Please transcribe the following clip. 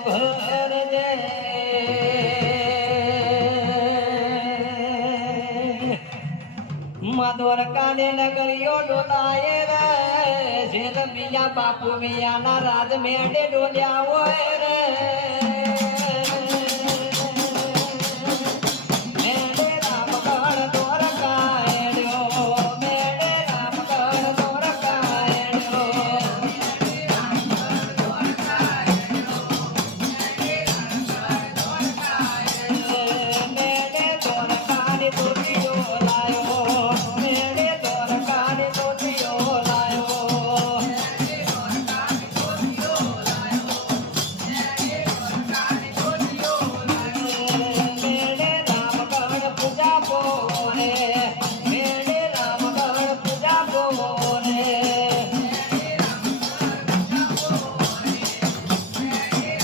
ભર દે મધુર કાને નગરીઓ ડોલાય રે જેલ મિયા બાપુ મિયાના રાજ મેડે ડોલ્યા હોય